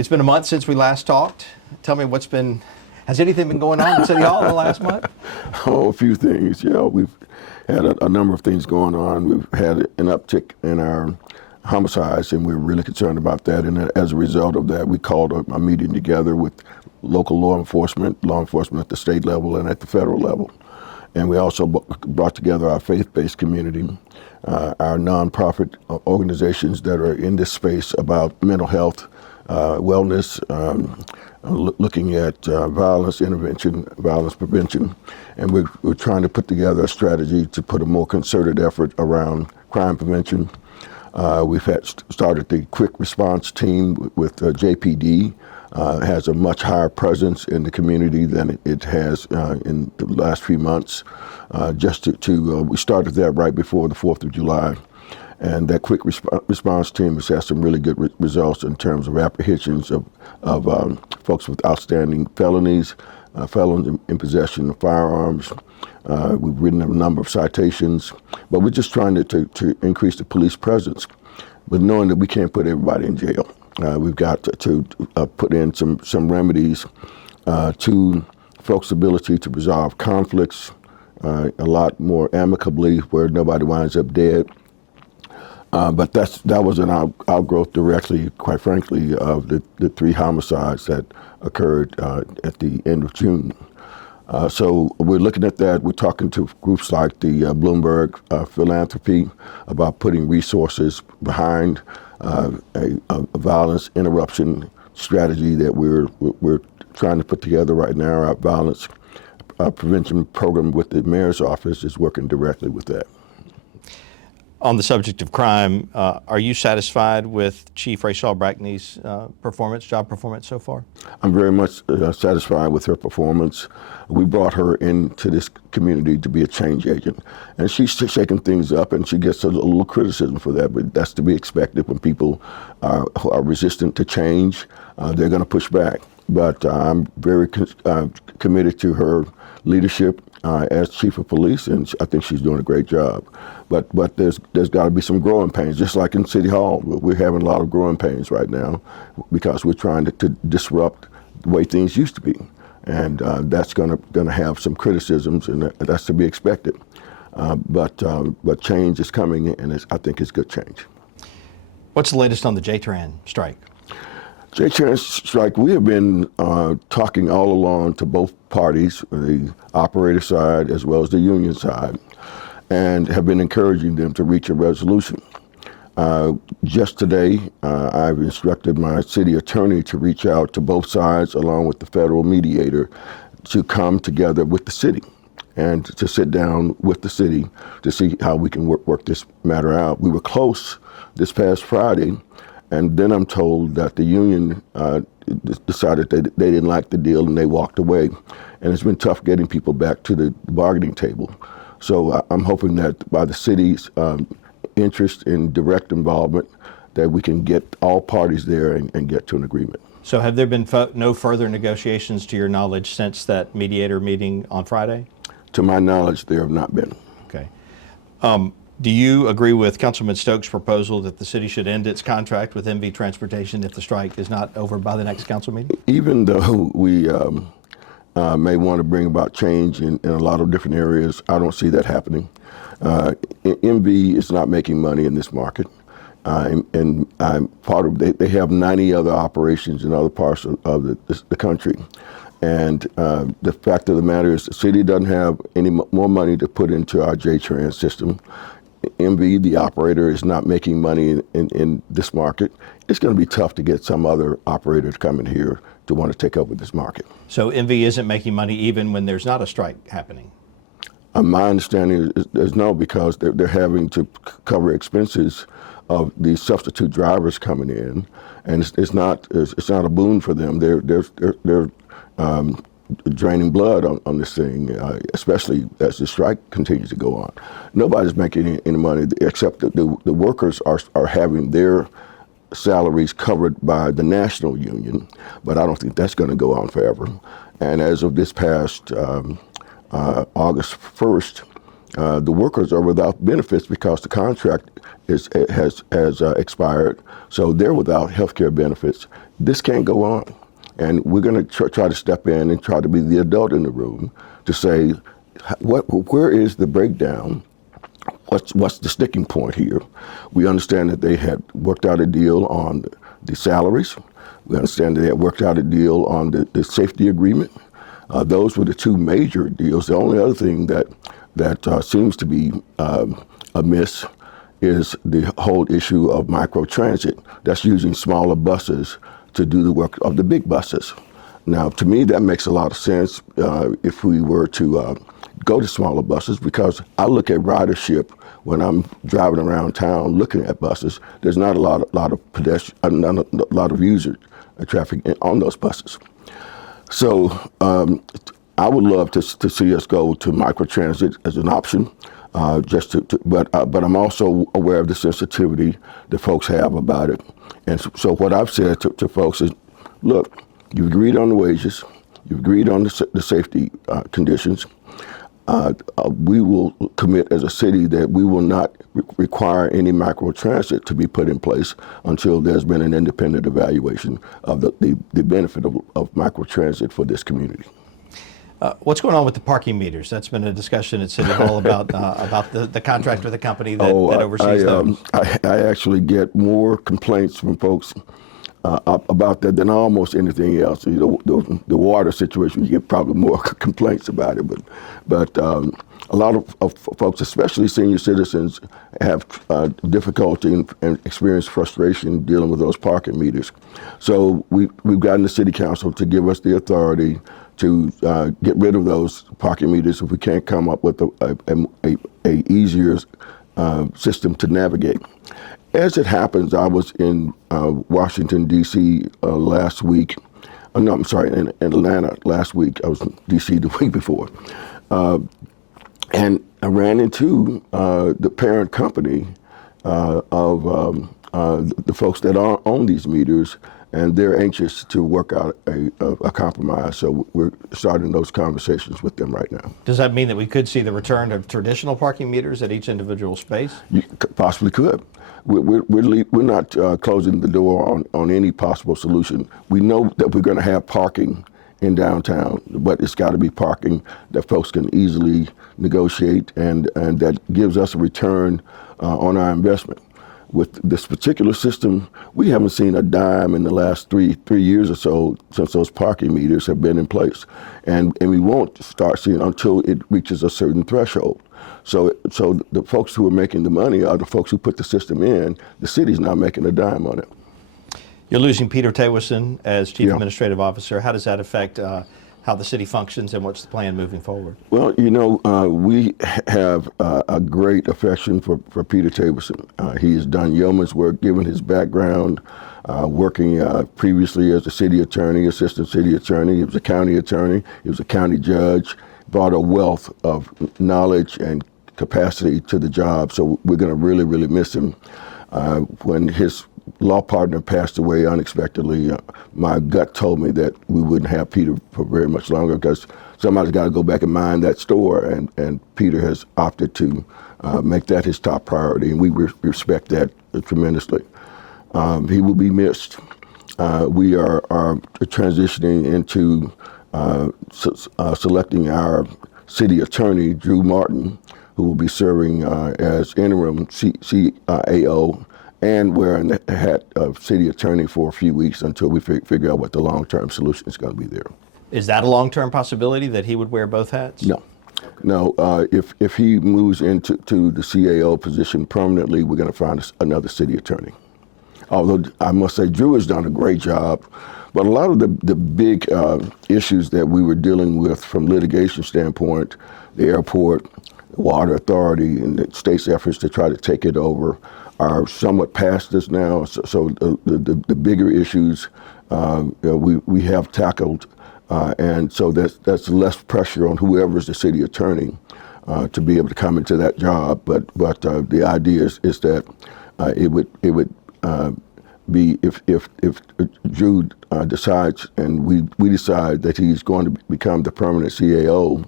It's been a month since we last talked. Tell me has anything been going on in City Hall in the last month? Oh, a few things. We've had a number of things going on. We've had an uptick in our homicides, and we're really concerned about that. And as a result of that, we called a meeting together with local law enforcement at the state level and at the federal level. And we also brought together our faith-based community, our nonprofit organizations that are in this space about mental health, wellness, looking at violence intervention, violence prevention. And we're trying to put together a strategy to put a more concerted effort around crime prevention. We've started the quick response team with JPD. Has a much higher presence in the community than it has in the last few months. We started that right before the 4th of July. And that quick response team has had some really good results in terms of apprehensions of folks with outstanding felonies, felons in possession of firearms. We've written a number of citations, but we're just trying to increase the police presence, but knowing that we can't put everybody in jail. We've got to put in some remedies to folks' ability to resolve conflicts a lot more amicably where nobody winds up dead. But that was an outgrowth directly, quite frankly, of the 3 homicides that occurred at the end of June. So we're looking at that. We're talking to groups like the Bloomberg Philanthropy about putting resources behind a violence interruption strategy that we're trying to put together right now. Our violence prevention program with the mayor's office is working directly with that. On the subject of crime, are you satisfied with Chief Rayshaw Brackney's job performance so far? I'm very much satisfied with her performance. We brought her into this community to be a change agent, and she's shaking things up, and she gets a little criticism for that, but that's to be expected when people are resistant to change. They're going to push back, but I'm very committed to her leadership as chief of police, and I think she's doing a great job. But there's got to be some growing pains, just like in City Hall. We're having a lot of growing pains right now because we're trying to disrupt the way things used to be, and that's going to have some criticisms, and that's to be expected. But change is coming, and I think it's good change. What's the latest on the JTRAN strike? JTRAN strike, we have been talking all along to both parties, the operator side as well as the union side, and have been encouraging them to reach a resolution. Just today, I've instructed my city attorney to reach out to both sides along with the federal mediator to come together with the city and to sit down with the city to see how we can work this matter out. We were close this past Friday, and then I'm told that the union decided that they didn't like the deal and they walked away. And it's been tough getting people back to the bargaining table. So I'm hoping that by the city's interest in direct involvement, that we can get all parties there and get to an agreement. So have there been no further negotiations to your knowledge since that mediator meeting on Friday? To my knowledge, there have not been. Okay. Do you agree with Councilman Stokes' proposal that the city should end its contract with MV Transportation if the strike is not over by the next council meeting? Even though we may want to bring about change in a lot of different areas, I don't see that happening. MV is not making money in this market. And I'm part of, they have 90 other operations in other parts of the country. And the fact of the matter is the city doesn't have any more money to put into our JTRAN system. MV, the operator, is not making money in this market. It's going to be tough to get some other operator to come in here to want to take over this market. So MV isn't making money even when there's not a strike happening? My understanding is no, because they're having to cover expenses of the substitute drivers coming in, and it's not a boon for them. They're draining blood on this thing, especially as the strike continues to go on. Nobody's making any money except that the workers are having their salaries covered by the national union, but I don't think that's going to go on forever. And as of this past August 1st, the workers are without benefits because the contract has expired, so they're without health care benefits. This can't go on. And we're going to try to step in and try to be the adult in the room to say, where is the breakdown? What's the sticking point here? We understand that they had worked out a deal on the salaries. We understand that they had worked out a deal on the safety agreement. Those were the two major deals. The only other thing that seems to be amiss is the whole issue of microtransit. That's using smaller buses to do the work of the big buses. Now, to me, that makes a lot of sense if we were to go to smaller buses, because I look at ridership when I'm driving around town looking at buses. There's not a lot of pedestrian, not a lot of user traffic on those buses. So I would love to see us go to microtransit as an option. But I'm also aware of the sensitivity that folks have about it. And so what I've said to folks is, look, you've agreed on the wages, you've agreed on the safety conditions. We will commit as a city that we will not require any microtransit to be put in place until there's been an independent evaluation of the benefit of microtransit for this community. What's going on with the parking meters? That's been a discussion at City Hall about the contract with the company that oversees those. I actually get more complaints from folks about that than almost anything else. The water situation, you get probably more complaints about it, but a lot of folks, especially senior citizens, have difficulty and experience frustration dealing with those parking meters. So we've gotten the city council to give us the authority to get rid of those parking meters if we can't come up with a easier system to navigate. As it happens, I was in Washington, D.C. Last week. No, I'm sorry, in Atlanta last week. I was in D.C. the week before. And I ran into the parent company of the folks that own these meters, and they're anxious to work out a compromise. So we're starting those conversations with them right now. Does that mean that we could see the return of traditional parking meters at each individual space? You possibly could. We're not closing the door on any possible solution. We know that we're going to have parking in downtown, but it's got to be parking that folks can easily negotiate and that gives us a return on our investment. With this particular system, we haven't seen a dime in the last three years or so since those parking meters have been in place. And we won't start seeing until it reaches a certain threshold. So the folks who are making the money are the folks who put the system in. The city's not making a dime on it. You're losing Peter Tewison as Chief Administrative Officer. How does that affect how the city functions, and what's the plan moving forward? Well, we have a great affection for Peter Tewison. He has done yeoman's work, given his background, working previously as a city attorney, assistant city attorney. He was a county attorney. He was a county judge. Brought a wealth of knowledge and capacity to the job. So we're going to really, really miss him. When his law partner passed away unexpectedly, my gut told me that we wouldn't have Peter for very much longer, because somebody's got to go back and mind that store, and Peter has opted to make that his top priority, and we respect that tremendously. He will be missed. We are transitioning into selecting our city attorney, Drew Martin, who will be serving as interim CAO and wearing the hat of city attorney for a few weeks until we figure out what the long-term solution is going to be there. Is that a long-term possibility that he would wear both hats? No. If he moves into the CAO position permanently, we're going to find another city attorney. Although I must say Drew has done a great job, but a lot of the big issues that we were dealing with from litigation standpoint, the airport, the water authority, and the state's efforts to try to take it over, are somewhat past us now. So the bigger issues we have tackled, and so that's less pressure on whoever's the city attorney to be able to come into that job. But the idea is that it would be if Drew decides and we decide that he's going to become the permanent CAO,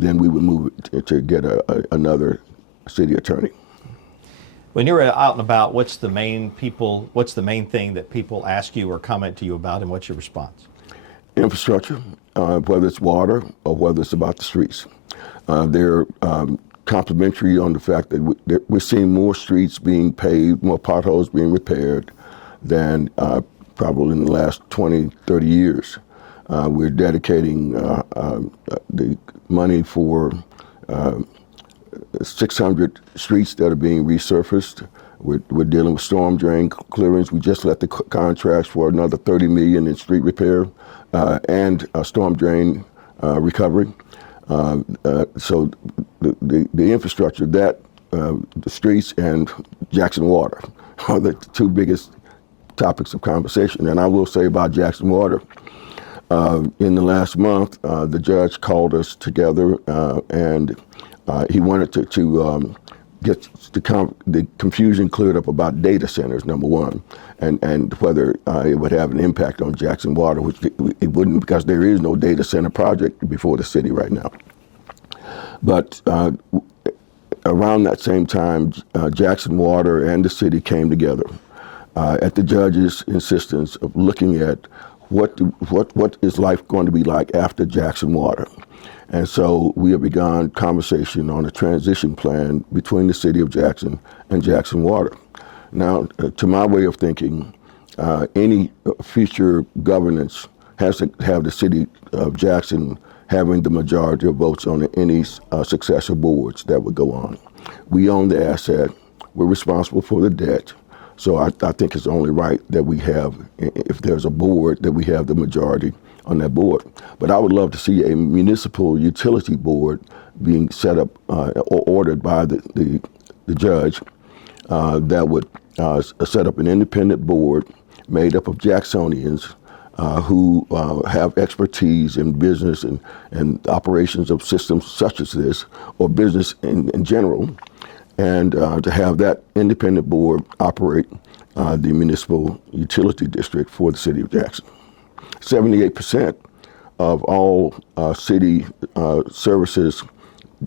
then we would move to get another city attorney. When you're out and about, what's the main thing that people ask you or comment to you about, and what's your response? Infrastructure, whether it's water or whether it's about the streets. They're complimentary on the fact that we're seeing more streets being paved, more potholes being repaired than probably in the last 20, 30 years. We're dedicating the money for 600 streets that are being resurfaced. We're dealing with storm drain clearance. We just let the contracts for another 30 million in street repair and storm drain recovery. So the infrastructure, that the streets and Jackson Water are the two biggest topics of conversation. And I will say about Jackson Water, in the last month, the judge called us together and he wanted to get the confusion cleared up about data centers, number one, and whether it would have an impact on Jackson Water, which it wouldn't, because there is no data center project before the city right now. But around that same time, Jackson Water and the city came together at the judge's insistence of looking at what is life going to be like after Jackson Water. And so we have begun conversation on a transition plan between the city of Jackson and Jackson Water. Now, to my way of thinking, any future governance has to have the city of Jackson having the majority of votes on any successor boards that would go on. We own the asset. We're responsible for the debt. So I think it's only right that we have, if there's a board, that we have the majority on that board. But I would love to see a municipal utility board being set up or ordered by the judge that would set up an independent board made up of Jacksonians who have expertise in business and operations of systems such as this, or business in general, and to have that independent board operate the municipal utility district for the city of Jackson. 78% of all city services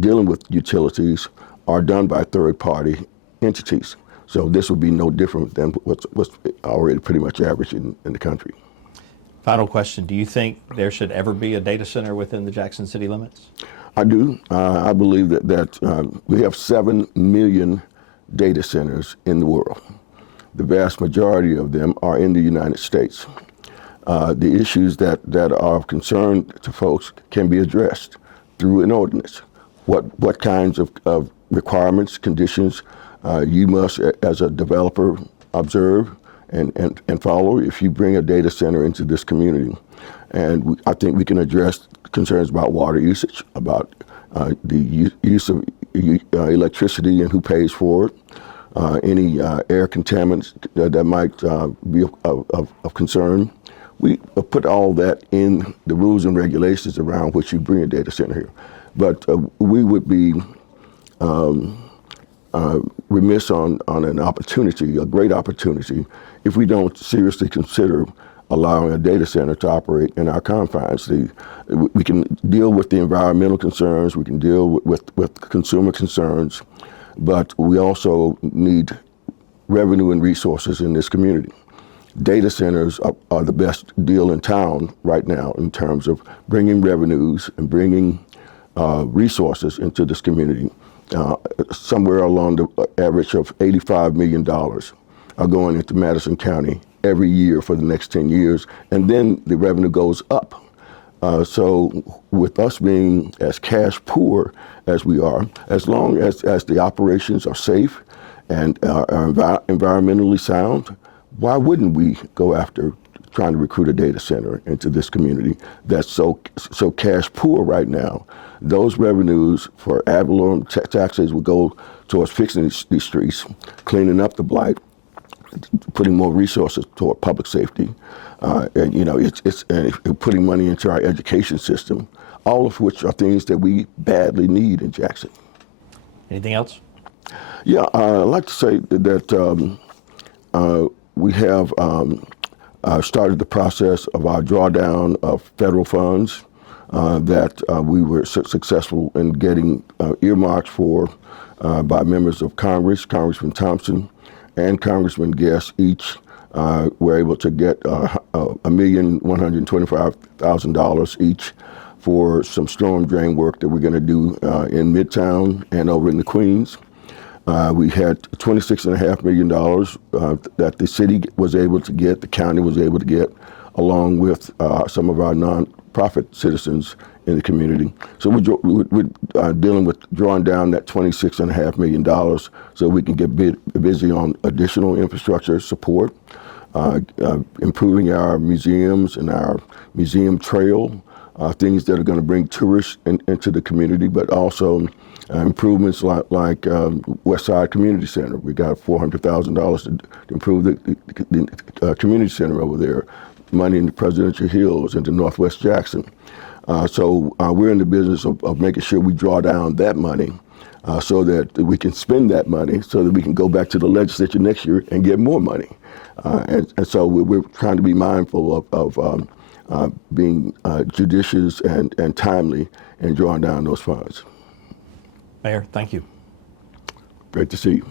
dealing with utilities are done by third-party entities. So this would be no different than what's already pretty much average in the country. Final question, do you think there should ever be a data center within the Jackson city limits? I do. I believe that we have 7 million data centers in the world. The vast majority of them are in the United States. The issues that are of concern to folks can be addressed through an ordinance. What kinds of requirements, conditions you must, as a developer, observe and follow if you bring a data center into this community. And I think we can address concerns about water usage, about the use of electricity and who pays for it, any air contaminants that might be of concern. We put all that in the rules and regulations around which you bring a data center here. But we would be remiss on an opportunity, a great opportunity, if we don't seriously consider allowing a data center to operate in our confines. We can deal with the environmental concerns, we can deal with consumer concerns, but we also need revenue and resources in this community. Data centers are the best deal in town right now in terms of bringing revenues and bringing resources into this community. Somewhere along the average of $85 million are going into Madison County every year for the next 10 years, and then the revenue goes up. So with us being as cash poor as we are, as long as the operations are safe and are environmentally sound, why wouldn't we go after trying to recruit a data center into this community that's so cash poor right now? Those revenues for ad valorem taxes would go towards fixing these streets, cleaning up the blight, putting more resources toward public safety, and it's putting money into our education system, all of which are things that we badly need in Jackson. Anything else? Yeah, I'd like to say that we have started the process of our drawdown of federal funds that we were successful in getting earmarked for by members of Congress, Congressman Thompson and Congressman Guest. Each were able to get $1,125,000 each for some storm drain work that we're going to do in Midtown and over in the Queens. We had $26.5 million that the city was able to get, the county was able to get, along with some of our nonprofit citizens in the community. So we're dealing with drawing down that $26.5 million so we can get busy on additional infrastructure support, improving our museums and our museum trail, things that are going to bring tourists into the community, but also improvements like West Side Community Center. We got $400,000 to improve the community center over there, money in the Presidential Hills and to Northwest Jackson. So we're in the business of making sure we draw down that money so that we can spend that money so that we can go back to the legislature next year and get more money. And so we're trying to be mindful of being judicious and timely in drawing down those funds. Mayor, thank you. Great to see you.